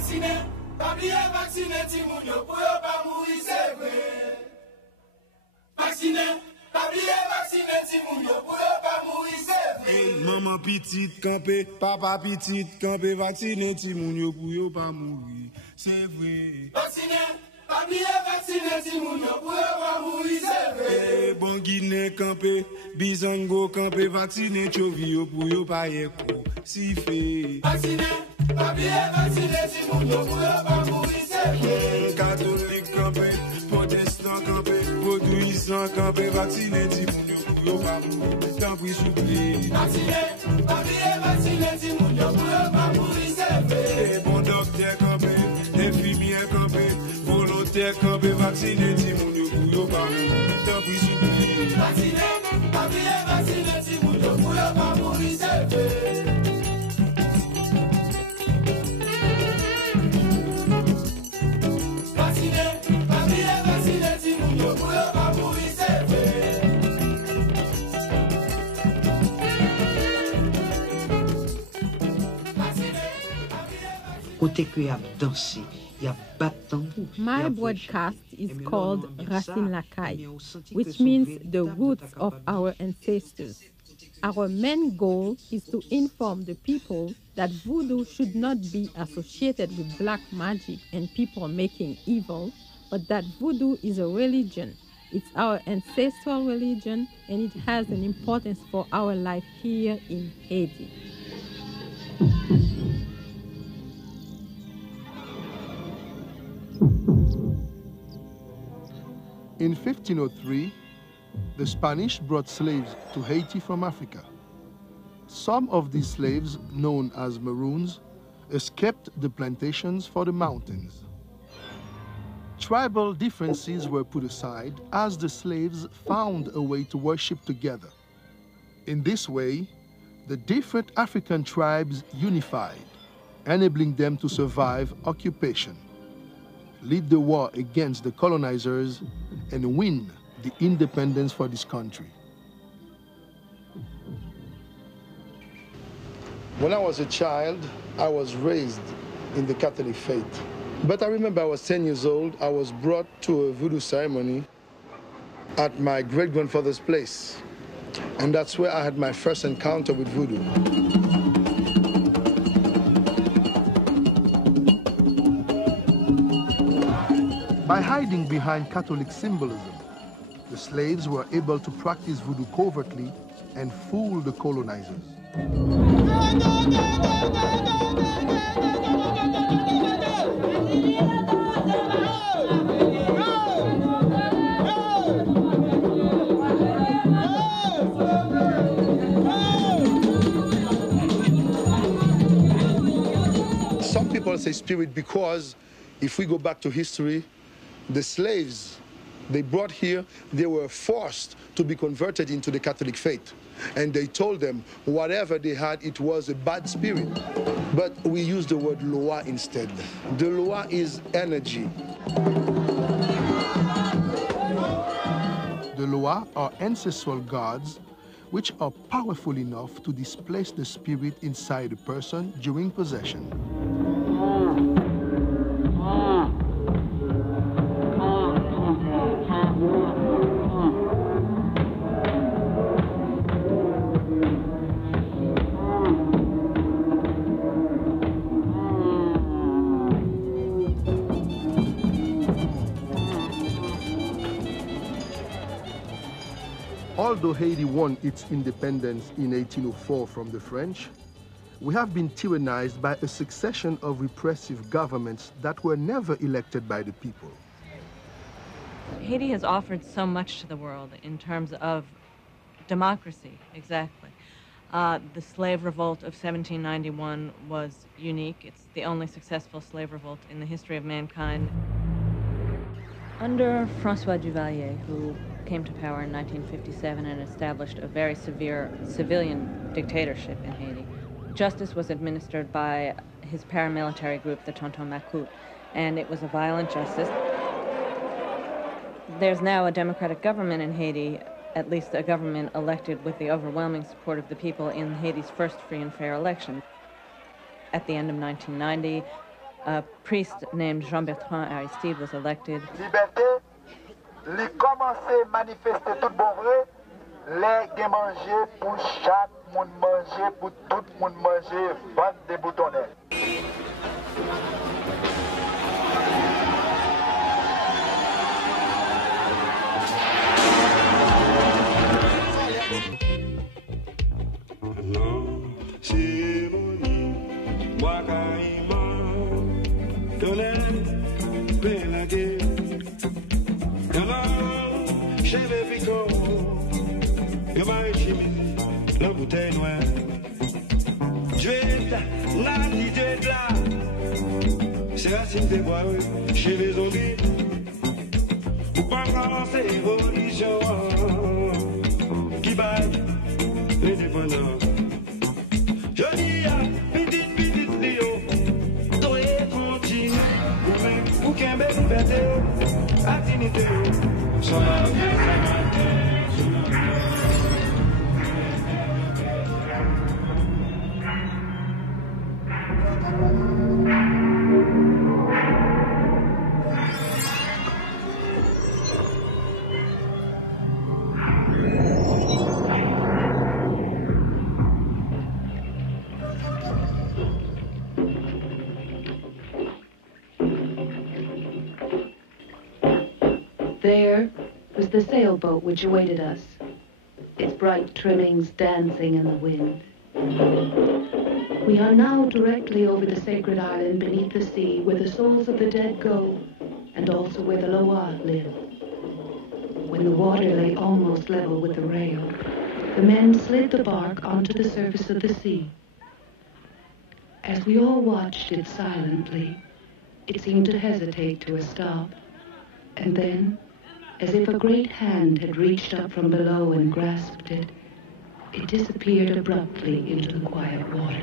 Vacciner, pabliye vacciner ti moun yo pou yo pa mouri, c'est vrai. Vacciner, pabliye vacciner ti moun yo pou yo pa mouri, c'est vrai. Hey, maman petite campé, papa petite campé, vacciner ti moun yo pou yo pa mouri, c'est vrai. Vacciner, pabliye vacciner ti moun yo pou yo pa mouri, c'est vrai. Hey, bon Guinée campé, Bizango campé, vacciner chovi yo pou yo pa yeko, si fait. Vacciner, pabliye vacciner ti moun yo pou yo pa mouri, c'est vrai. Catholique campé, protestant campé, vaudouisant campé, vacciner ti moun yo pou yo pa mouri, tant pis s'oublie. Vacciner, pabliye vacciner ti moun yo pou yo pa mouri, c'est vrai. Hey, bon docteur campé, infirmière campé, volontaire campé, vacciner ti moun yo pou yo pa mouri, tant pis s'oublie. Vacciner, pabliye vacciner ti moun yo pou yo pa mouri, c'est vrai. My broadcast is called Racine Lakai, which means the roots of our ancestors. Our main goal is to inform the people that voodoo should not be associated with black magic and people making evil, but that voodoo is a religion. It's our ancestral religion, and it has an importance for our life here in Haiti. In 1503, the Spanish brought slaves to Haiti from Africa. Some of these slaves, known as Maroons, escaped the plantations for the mountains. Tribal differences were put aside as the slaves found a way to worship together. In this way, the different African tribes unified, enabling them to survive occupation, lead the war against the colonizers, and win the independence for this country. When I was a child, I was raised in the Catholic faith. But I remember I was 10 years old. I was brought to a voodoo ceremony at my great-grandfather's place. And that's where I had my first encounter with voodoo. By hiding behind Catholic symbolism, the slaves were able to practice voodoo covertly and fool the colonizers. Some people say spirit because if we go back to history, the slaves they brought here, they were forced to be converted into the Catholic faith. And they told them whatever they had, it was a bad spirit. But we use the word loa instead. The loa is energy. The loa are ancestral gods which are powerful enough to displace the spirit inside a person during possession. Although Haiti won its independence in 1804 from the French, we have been tyrannized by a succession of repressive governments that were never elected by the people. Haiti has offered so much to the world in terms of democracy, exactly. The slave revolt of 1791 was unique. It's the only successful slave revolt in the history of mankind. Under Francois Duvalier, who came to power in 1957 and established a very severe civilian dictatorship in Haiti, justice was administered by his paramilitary group, the Tonton Macoute, and it was a violent justice. There's now a democratic government in Haiti, at least a government elected with the overwhelming support of the people in Haiti's first free and fair election. At the end of 1990, a priest named Jean-Bertrand Aristide was elected. Liberté, li commencé manifester tout bon vrai, les gen manger pour chaque monde manger, pour tout monde manger, vendre des boutonnets. La bouteille noire. Dieu est là, Dieu est là. C'est racine des bois, chez les zombies. Pour pas commencer l'évolution qui baille les dépendants. Je dis à petit Léo, toi continue, ou qu'un bel liberté, à dignité, ça va bien, ça va bien. There was the sailboat which awaited us, its bright trimmings dancing in the wind. We are now directly over the sacred island beneath the sea where the souls of the dead go, and also where the Loa live. When the water lay almost level with the rail, the men slid the bark onto the surface of the sea. As we all watched it silently, it seemed to hesitate to a stop, and then, as if a great hand had reached up from below and grasped it, it disappeared abruptly into the quiet water.